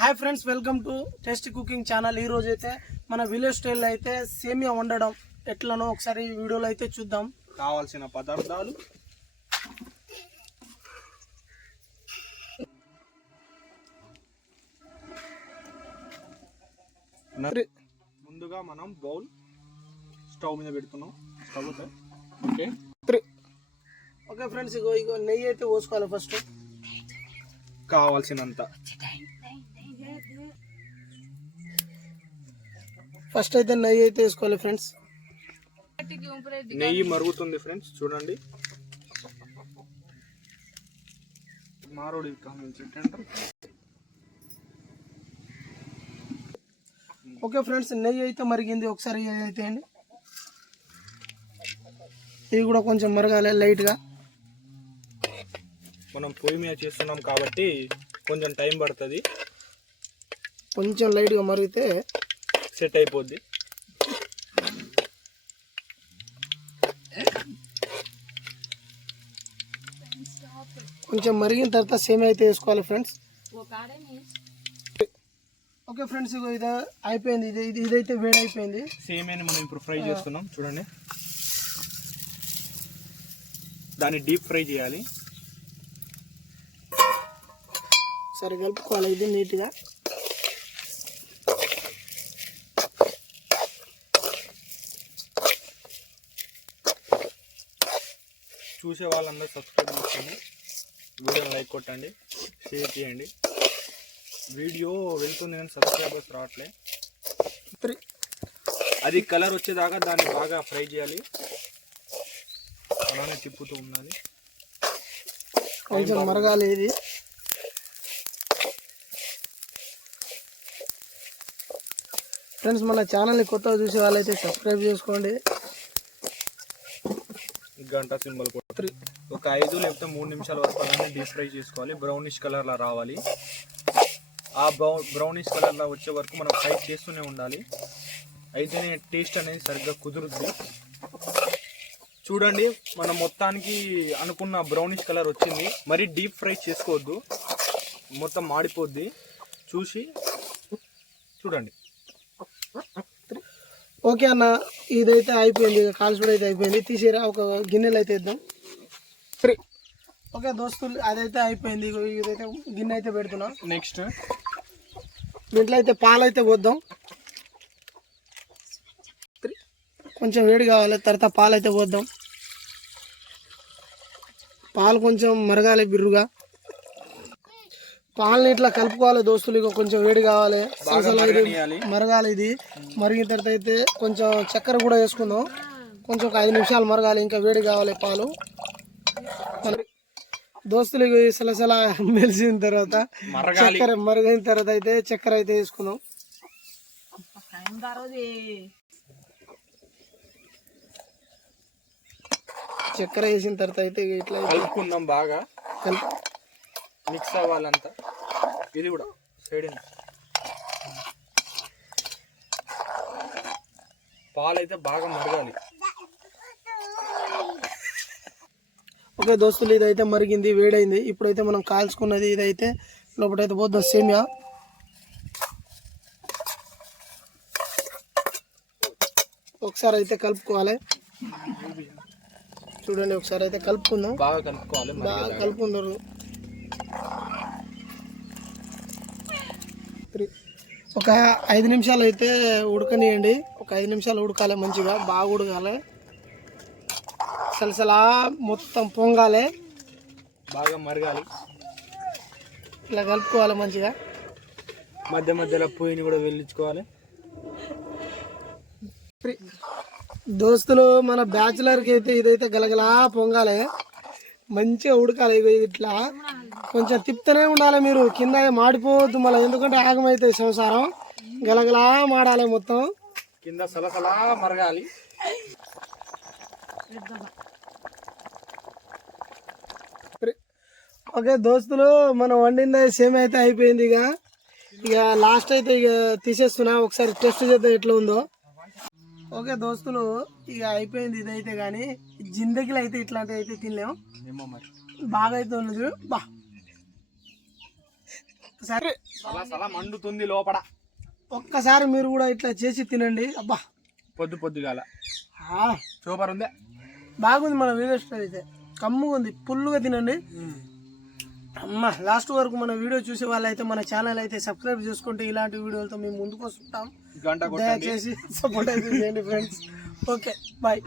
Hi friends, welcome to tasty cooking channel. ఈ రోజు అయితే మన విలేజ్ స్టైల్లో అయితే సేమియా వండడం ఎట్లనో ఒకసారి వీడియోలో అయితే చూద్దాం. కావాల్సిన పదార్థాలు ముందుగా మనం బౌల్ స్టవ్ మీద పెడుతున్నాం. స్టవ్ ఓకే ఫ్రెండ్స్, ఇగో నెయ్యి అయితే పోసుకోవాలి. ఫస్ట్ అయితే నెయ్యి అయితే వేసుకోవాలి ఫ్రెండ్స్. నెయ్యి మరుగుతుంది ఫ్రెండ్స్, చూడండి. మారోడి ఓకే ఫ్రెండ్స్, నెయ్యి అయితే మరిగింది. ఒకసారి అయితే అండి ఇది కూడా కొంచెం మరగాలి లైట్గా. మనం పొయ్యి మీద చేస్తున్నాం కాబట్టి కొంచెం టైం పడుతుంది. కొంచెం లైట్గా మరిగితే సెట్ అయిపోద్ది. కొంచెం మరిగిన తర్వాత సేమియా అయితే వేసుకోవాలి ఫ్రెండ్స్. ఓకే ఫ్రెండ్స్, ఇగో ఇది అయిపోయింది. ఇదైతే వేడి అయిపోయింది. సేమియాని మనం ఇప్పుడు ఫ్రై చేస్తున్నాం. చూడండి, దాన్ని డీప్ ఫ్రై చేయాలి. సరే కలుపుకోవాలి ఇది నీట్గా. చూసే వాళ్ళందరూ సబ్స్క్రైబ్ చేసుకోండి, వీడియోని లైక్ కొట్టండి, షేర్ చేయండి. వీడియో వెళ్తుంది కానీ సబ్స్క్రైబర్స్ రావట్లే. అది కలర్ వచ్చేదాకా దాన్ని బాగా ఫ్రై చేయాలి. అలానే తిప్పుతూ ఉండాలి. కొంచెం మరగాలి ఇది. ఫ్రెండ్స్, మన ఛానల్ని కొత్తగా చూసే వాళ్ళైతే సబ్స్క్రైబ్ చేసుకోండి. గంట సింబల్ కొట్టి ఒక 5 లేకపోతే 3 నిమిషాల వరకు అలానే డీప్ ఫ్రై చేసుకోవాలి. బ్రౌనిష్ కలర్లా రావాలి. ఆ బ్రౌనిష్ కలర్లా వచ్చే వరకు మనం ఫ్రై చేస్తూనే ఉండాలి. అయితేనే టేస్ట్ అనేది సరిగ్గా కుదురుద్ది. చూడండి, మనం మొత్తానికి అనుకున్న బ్రౌనిష్ కలర్ వచ్చింది. మరి డీప్ ఫ్రై చేసుకోవద్దు, మొత్తం మాడిపోద్ది. చూసి చూడండి. ఓకే అన్న, ఇదైతే అయిపోయింది. కాల్చుడు అయితే అయిపోయింది. తీసేరా, ఒక గిన్నెలు అయితే ఇద్దాం. ఓకే దోస్తులు, అదైతే అయిపోయింది. ఇదైతే గిన్నె అయితే పెడుతున్నాం. నెక్స్ట్ దీంట్లో అయితే పాలు అయితే పోద్దాం. కొంచెం వేడి కావాలి. తర్వాత పాలు అయితే పోద్దాం. పాలు కొంచెం మరగాలి బిర్రుగా. పాలని ఇట్లా కలుపుకోవాలి దోస్తులు. ఇక కొంచెం వేడి కావాలి, మరగాలి. ఇది మరిగిన తర్వాత అయితే కొంచెం చక్కెర కూడా వేసుకుందాం. కొంచెం ఒక 5 నిమిషాలు మరగాలి. ఇంకా వేడి కావాలి పాలు దోస్తులు. ఇక సలసల మెలిసిన తర్వాత చక్కెర మరిగిన తర్వాత అయితే చక్కెర అయితే వేసుకుందాం. చక్కెర వేసిన తర్వాత అయితే ఇట్లా కలుపుకుందాం. బాగా మిక్స్ అవ్వాలంతా. ఇది కూడా సైడ్ పాలు అయితే బాగా మరగాలి. ఓకే దోస్తులు, ఇదైతే మరిగింది, వేడైంది. ఇప్పుడైతే మనం కాల్చుకున్నది ఇదైతే లోపలైతే పోద్దాం సేమియా. ఒకసారి అయితే కలుపుకోవాలి. చూడండి, ఒకసారి అయితే కలుపుకుందాం. బాగా కలుపుకోవాలి. బాగా కలుపుకుంటారు. ఒక 5 నిమిషాలు అయితే ఉడకనియండి. ఒక 5 నిమిషాలు ఉడకాలి, మంచిగా బాగా ఉడకాలి. సలసలా మొత్తం పొంగాలి, బాగా మరగాలి. ఇలా కలుపుకోవాలి మంచిగా. మధ్య మధ్యలో పొయ్యిని కూడా వెళ్ళించుకోవాలి. దోస్తులు, మన బ్యాచులర్కి అయితే ఇదైతే గలగలా పొంగాలి, మంచిగా ఉడకాలి. ఇట్లా కొంచెం తిప్పుతూనే ఉండాలి మీరు. కింద మాడిపోవద్దు మళ్ళీ, ఎందుకంటే ఆగమైతే సంసారం. గలగలా మాడాలి మొత్తం, కింద సలసలా మరగాలి. ఓకే దోస్తులు, మనం వండింది సేమియా అయితే అయిపోయింది. ఇక లాస్ట్ అయితే ఇక తీసేస్తున్నా. ఒకసారి టెస్ట్ చేద్దాం ఎట్లా ఉందో. ఓకే దోస్తులు, ఇక అయిపోయింది ఇదైతే. కానీ జిందగీలో అయితే ఇట్లాంటివి అయితే తినలేము. బాగా అయితే ఉన్నది. బా సరే సలా మండుతుంది లోపల. ఒక్కసారి మీరు కూడా ఇట్లా చేసి తినండి. అబ్బా పొద్దుగాల ఆ, సూపర్ ఉంది. బాగుంది. మన వీడియో స్టైల్ అయితే కమ్ముగా ఉంది. ఫుల్గా తినండి. అమ్మ లాస్ట్ వరకు మన వీడియో చూసే వాళ్ళైతే మన ఛానల్ అయితే సబ్స్క్రైబ్ చేసుకుంటే ఇలాంటి వీడియోలతో మేము ముందుకు వస్తుంటాం. గంట దయచేసి సపోర్ట్ అయితే చేయండి ఫ్రెండ్స్. Okay bye.